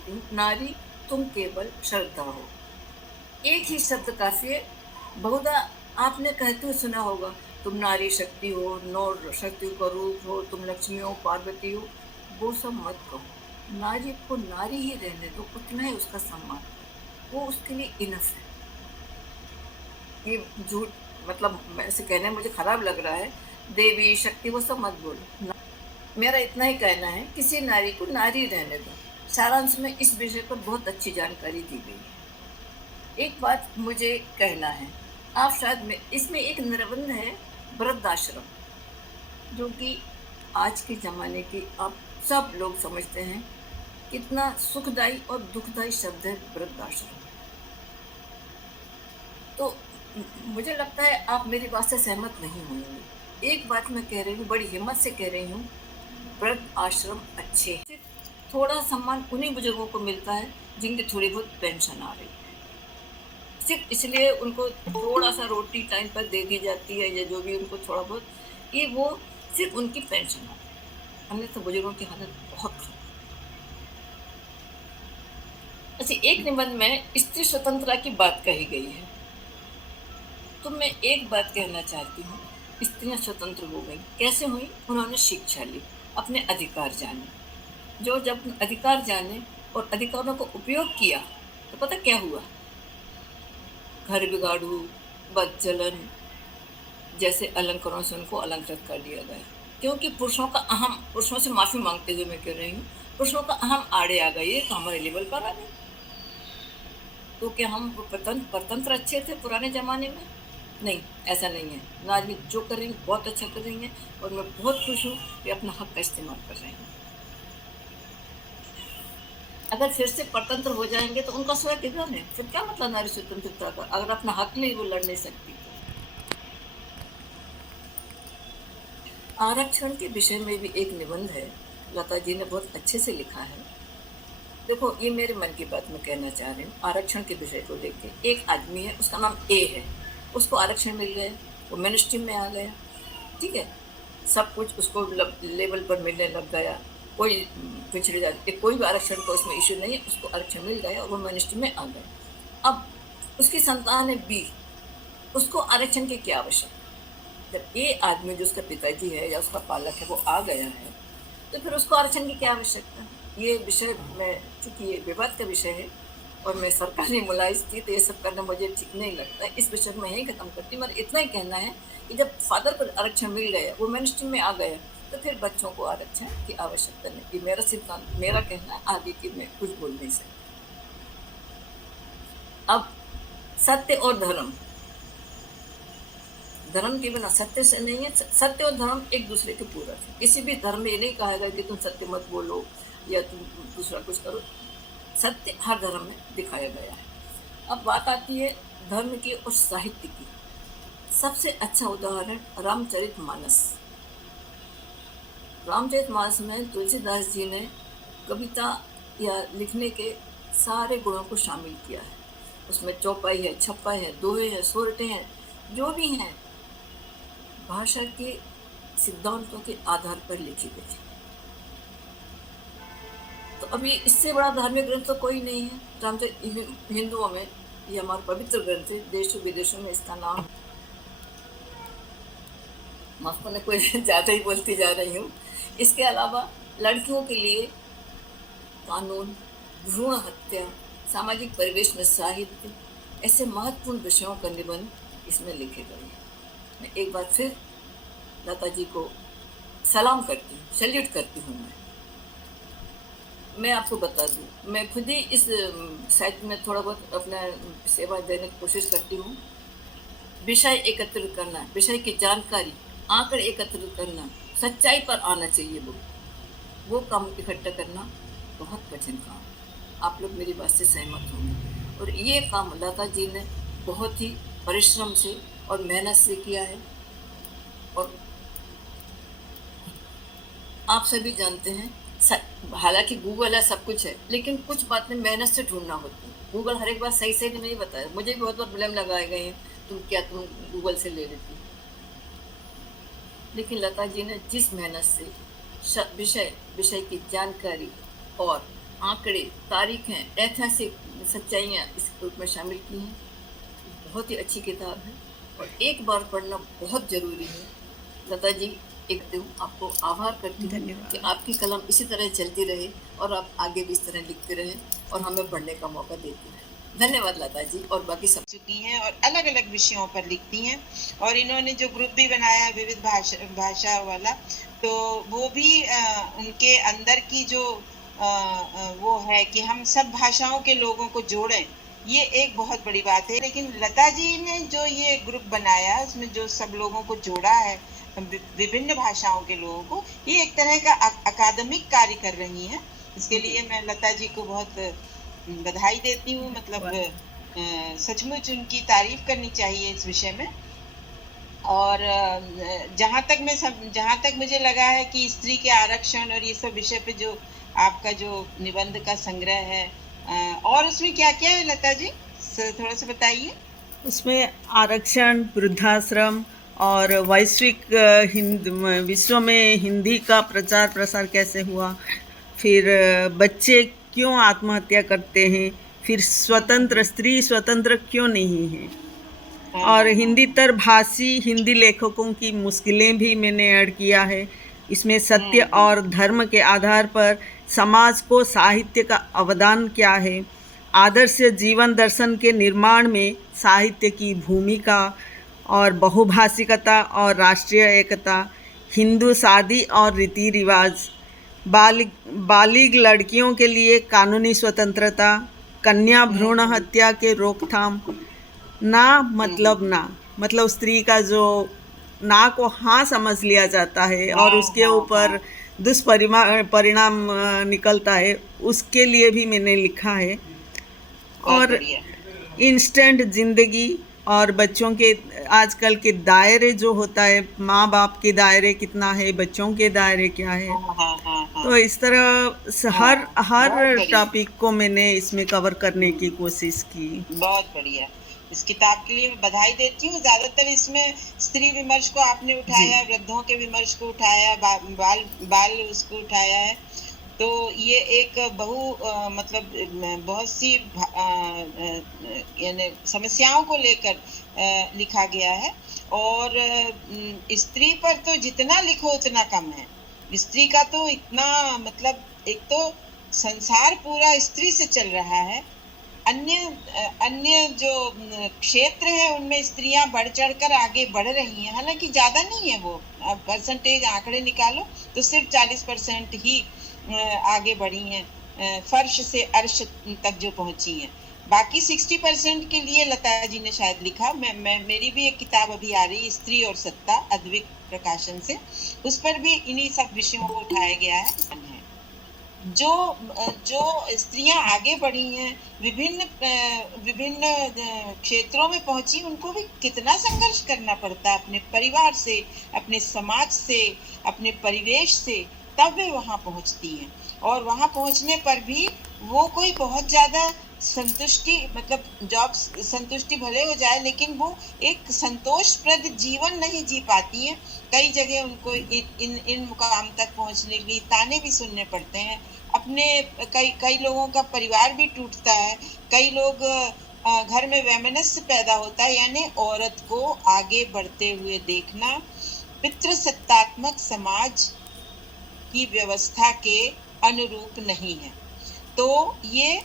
बोलती हूँ, नारी तुम केवल श्रद्धा हो। एक ही शब्द काफ़ी है। बहुधा आपने कहते हुए सुना होगा, तुम नारी शक्ति हो, नौ शक्तियों का रूप हो, तुम लक्ष्मी हो, पार्वती हो। वो सब मत कहो। नारी को नारी ही रहने दो, उतना ही उसका सम्मान करो। वो उसके लिए इनफ है। ये झूठ, मतलब ऐसे कहने में मुझे खराब लग रहा है, देवी, शक्ति वो सब मत बोलो। मेरा इतना ही कहना है, किसी नारी को नारी रहने दो। सारांश में इस विषय पर बहुत अच्छी जानकारी दी गई है। एक बात मुझे कहना है, आप शायद में इसमें एक निबंध है, वृद्धाश्रम, जो कि आज के ज़माने की आप सब लोग समझते हैं, कितना सुखदाई और दुखदाई शब्द है वृद्धाश्रम। तो मुझे लगता है आप मेरी बात से सहमत नहीं होंगे। एक बात मैं कह रही हूँ, बड़ी हिम्मत से कह रही हूँ, वृद्ध आश्रम अच्छे हैं। सिर्फ थोड़ा सम्मान उन्हीं बुजुर्गों को मिलता है जिनकी थोड़ी बहुत पेंशन आ रही है। सिर्फ इसलिए उनको थोड़ा-सा रोटी टाइम पर दे दी जाती है, या जो भी उनको थोड़ा बहुत, कि वो सिर्फ उनकी पेंशन आ रही है, अन्यथा बुजुर्गों की हालत बहुत खराब है। अच्छा, एक निबंध में स्त्री स्वतंत्रता की बात कही गई है, तो मैं एक बात कहना चाहती हूँ, स्त्रियाँ स्वतंत्र हो गईं, कैसे हुईं? उन्होंने शिक्षा ली, अपने अधिकार जाने। जो जब अधिकार जाने और अधिकारों का उपयोग किया, तो पता क्या हुआ? घर बिगाड़ू, बदचलन जैसे अलंकारों से उनको अलंकृत कर दिया गया। क्योंकि पुरुषों का अहम, पुरुषों से माफ़ी माँगते हुए मैं कह रही हूँ, पुरुषों का अहम आड़े आ गई है, तो हमारे लेवल पर आ गई। तो क्या हम परतंत्र अच्छे थे पुराने ज़माने में? नहीं, ऐसा नहीं है। नारी जो कर रही हैं, बहुत अच्छा कर रही हैं, और मैं बहुत खुश हूँ कि अपना हक का इस्तेमाल कर रही हैं। अगर फिर से परतंत्र हो जाएँगे तो उनका स्वयं किधर है? फिर क्या मतलब नारी स्वतंत्रता का? अगर अपना हक नहीं वो लड़ नहीं सकती तो। आरक्षण के विषय में भी एक निबंध है, लता जी ने बहुत अच्छे से लिखा है। देखो, ये मेरे मन की बात मैं कहना चाह रही हूँ, आरक्षण के विषय को लेके। एक आदमी है, उसका नाम ए है, उसको आरक्षण मिल गया, वो मेन स्ट्रीम में आ गया, ठीक है? सब कुछ उसको लेवल पर मिलने लग गया, कोई पिछड़ी जाति के कोई भी आरक्षण का उसमें इश्यू नहीं है, उसको आरक्षण मिल गया और वो मेन स्ट्रीम में आ गया। अब उसकी संतान है बी, उसको आरक्षण की क्या आवश्यकता? जब ये आदमी जो उसका पिताजी है या उसका पालक है वो आ गया है, तो फिर उसको आरक्षण की क्या आवश्यकता? ये विषय में, चूँकि ये विवाद का विषय है और मैं सरकारी मुलाज़िम थी, तो ये सब करना मुझे ठीक नहीं लगता। इस विषय को मैं यहीं खत्म करती हूँ। मेरा इतना ही कहना है कि जब फादर को आरक्षण मिल गया, वो मेनस्ट्रीम में आ गया, तो फिर बच्चों को आरक्षण की आवश्यकता नहीं। ये मेरा सिद्धांत, मेरा कहना है, आगे की मैं कुछ बोल नहीं सकती। अब सत्य और धर्म, धर्म के बिना सत्य से नहीं है। सत्य और धर्म एक दूसरे के पूरक है। किसी भी धर्म में ये नहीं कहा गया कि तुम सत्य मत बोलो या तुम दूसरा कुछ करो। सत्य हर धर्म में दिखाया गया है। अब बात आती है धर्म की और साहित्य की। सबसे अच्छा उदाहरण रामचरितमानस। रामचरितमानस में तुलसीदास जी ने कविता या लिखने के सारे गुणों को शामिल किया है। उसमें चौपाई है, छप्पा है, दोहे हैं, सोरठे हैं, जो भी हैं, भाषा के सिद्धांतों के आधार पर लिखी गई है। तो अभी इससे बड़ा धार्मिक ग्रंथ तो कोई नहीं है। रामचरित हिंदुओं में ये हमारा पवित्र ग्रंथ है, देशों विदेशों में इसका नाम, माफ करना कोई ज़्यादा ही बोलती जा रही हूँ। इसके अलावा लड़कियों के लिए कानून, भ्रूण हत्या, सामाजिक परिवेश में साहित्य, ऐसे महत्वपूर्ण विषयों का निबंध इसमें लिखे गए हैं। मैं एक बार फिर लता जी को सलाम करती हूँ, सैल्यूट करती हूँ। मैं आपको बता दूँ, मैं खुद ही इस साहित्य में थोड़ा बहुत अपना सेवा देने की कोशिश करती हूँ। विषय एकत्रित करना, विषय की जानकारी, आंकड़े एकत्रित करना, सच्चाई पर आना चाहिए वो काम इकट्ठा करना बहुत कठिन काम है। आप लोग मेरी बात से सहमत होंगे, और ये काम लता जी ने बहुत ही परिश्रम से और मेहनत से किया है। और आप सभी जानते हैं, हालांकि गूगल है, सब कुछ है, लेकिन कुछ बातें मेहनत से ढूंढना होती है। गूगल हर एक बात सही सही नहीं बताया। मुझे भी बहुत बार ब्लेम लगाए गए हैं, तुम गूगल से ले लेती। लेकिन लता जी ने जिस मेहनत से विषय विषय की जानकारी और आंकड़े, तारीखें, ऐतिहासिक सच्चाइयाँ इस ग्रुप में शामिल की हैं। बहुत ही अच्छी किताब है और एक बार पढ़ना बहुत ज़रूरी है। लता जी, एक दूँ आपको आभार करती हूँ कि धन्यवाद। आपकी कलम इसी तरह चलती रहे और आप आगे भी इस तरह लिखते रहें और हमें पढ़ने का मौका देती रहें। धन्यवाद लता जी और बाकी सब चुकी हैं और अलग-अलग विषयों पर लिखती हैं। और इन्होंने जो ग्रुप भी बनाया है विविध भाषा वाला, तो वो भी उनके अंदर की जो वो है कि हम सब भाषाओं के लोगों को जोड़ें, ये एक बहुत बड़ी बात है। लेकिन लता जी ने जो ये ग्रुप बनाया, उसमें जो सब लोगों को जोड़ा है, विभिन्न भाषाओं के लोगों को, ये एक तरह का अकादमिक कार्य कर रही हैं। इसके लिए मैं लता जी को बहुत बधाई देती हूँ। मतलब सचमुच उनकी तारीफ करनी चाहिए इस विषय में। और जहाँ तक मुझे लगा है कि स्त्री के आरक्षण और ये सब विषय पे जो आपका जो निबंध का संग्रह है, और उसमें क्या क्या है लता जी, थोड़ा सा बताइए। उसमें आरक्षण, वृद्धाश्रम और वैश्विक विश्व में हिंदी का प्रचार प्रसार कैसे हुआ, फिर बच्चे क्यों आत्महत्या करते हैं, फिर स्त्री स्वतंत्र क्यों नहीं है, और हिंदीतर भाषी हिंदी लेखकों की मुश्किलें भी मैंने ऐड किया है। इसमें सत्य और धर्म के आधार पर समाज को साहित्य का अवदान क्या है, आदर्श जीवन दर्शन के निर्माण में साहित्य की भूमिका, और बहुभाषिकता और राष्ट्रीय एकता, हिंदू शादी और रीति रिवाज, बालिग लड़कियों के लिए कानूनी स्वतंत्रता, कन्या भ्रूण हत्या के रोकथाम, ना मतलब स्त्री का जो ना को हाँ समझ लिया जाता है और उसके ऊपर दुष्परिणाम निकलता है, उसके लिए भी मैंने लिखा है। और इंस्टेंट जिंदगी और बच्चों के आजकल के दायरे जो होता है, माँ बाप के दायरे कितना है, बच्चों के दायरे क्या है, तो इस तरह हर टॉपिक को मैंने इसमें कवर करने की कोशिश की। बहुत बढ़िया। इस किताब के लिए मैं बधाई देती हूँ। ज्यादातर इसमें स्त्री विमर्श को आपने उठाया, वृद्धों के विमर्श को उठाया, बाल उसको उठाया है। तो ये एक मतलब बहुत सी यानी समस्याओं को लेकर लिखा गया है। और स्त्री पर तो जितना लिखो उतना कम है। स्त्री का तो इतना मतलब, एक तो संसार पूरा स्त्री से चल रहा है, अन्य जो क्षेत्र है उनमें स्त्रियां बढ़ चढ़कर आगे बढ़ रही हैं। हालांकि ज्यादा नहीं है, वो परसेंटेज आंकड़े निकालो तो सिर्फ 40% ही आगे बढ़ी हैं, फर्श से अर्श तक जो पहुंची हैं। बाकी 60% के लिए लता जी ने शायद लिखा। मेरी भी एक किताब अभी आ रही, स्त्री और सत्ता, अद्विक प्रकाशन से, उस पर भी इन्हीं सब विषयों को उठाया गया है। जो स्त्रियां आगे बढ़ी हैं, विभिन्न क्षेत्रों में पहुंची, उनको भी कितना संघर्ष करना पड़ता है अपने परिवार से, अपने समाज से, अपने परिवेश से, तब वे वहां पहुंचती हैं। और वहां पहुंचने पर भी वो कोई बहुत ज्यादा संतुष्टि, मतलब जॉब संतुष्टि भले हो जाए, लेकिन वो एक संतोषप्रद जीवन नहीं जी पाती हैं। कई जगह उनको इन मुकाम तक पहुंचने के लिए ताने भी सुनने पड़ते हैं। अपने कई लोगों का परिवार भी टूटता है। कई लोग घर में वैमनस्य पैदा होता है, यानी औरत को आगे बढ़ते हुए देखना पितृसत्तात्मक समाज की व्यवस्था के अनुरूप नहीं है। तो ये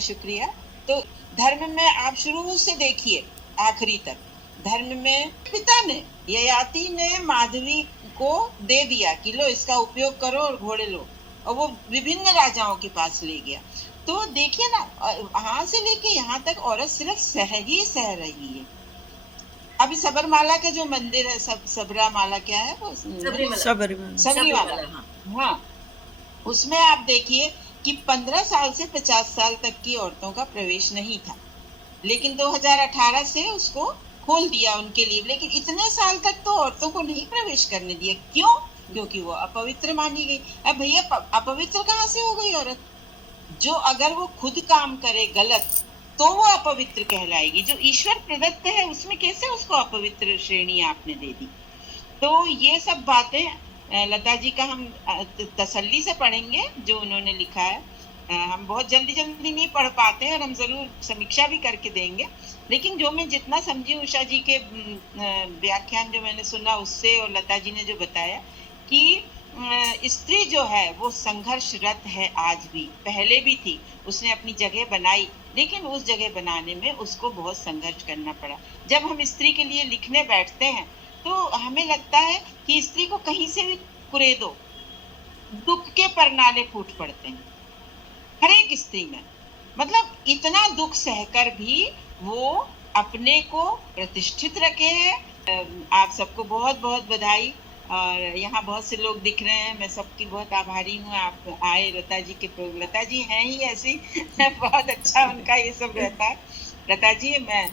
शुक्रिया। तो धर्म में आप शुरू से देखिए आखिरी तक, धर्म में पिता ने, ययाति ने माधवी को दे दिया कि लो इसका उपयोग करो और घोड़े लो, और वो विभिन्न राजाओं के पास ले गया। तो देखिए ना, वहां से लेके यहाँ तक औरत सिर्फ सह रही है। अभी सबरमाला का जो मंदिर है, सबरामाला क्या है वो, सबरीमाला, हाँ, उसमें आप देखिए कि 15 साल से 50 साल तक की औरतों का प्रवेश नहीं था, लेकिन 2018 से उसको खोल दिया उनके लिए। लेकिन इतने साल तक तो औरतों को नहीं प्रवेश करने दिया। क्यों? क्योंकि वो अपवित्र मानी गई। अब भैया अपवित्र कहाँ से हो गई औरत? जो अगर वो खुद काम करे गलत तो वो अपवित्र कहलाएगी। जो ईश्वर प्रदत्त है उसमें कैसे उसको अपवित्र श्रेणी आपने दे दी? तो ये सब बातें लता जी का हम तसल्ली से पढ़ेंगे जो उन्होंने लिखा है। हम बहुत जल्दी जल्दी नहीं पढ़ पाते हैं और हम ज़रूर समीक्षा भी करके देंगे, लेकिन जो मैं जितना समझी उषा जी के व्याख्यान जो मैंने सुना उससे और लता जी ने जो बताया कि स्त्री जो है वो संघर्षरत है आज भी, पहले भी थी, उसने अपनी जगह बनाई, लेकिन उस जगह बनाने में उसको बहुत संघर्ष करना पड़ा। जब हम स्त्री के लिए लिखने बैठते हैं तो हमें लगता है कि स्त्री को कहीं से भी कुरेदो, दुख के परनाले फूट पड़ते हैं हर एक स्त्री में। मतलब इतना दुख सहकर भी वो अपने को प्रतिष्ठित रखे हैं। आप सबको बहुत बहुत बधाई। और यहाँ बहुत से लोग दिख रहे हैं, मैं सबकी बहुत आभारी हूँ। आप आए, लता जी के लता जी हैं ही ऐसी बहुत अच्छा उनका ये सब रहता है। लता जी, मैं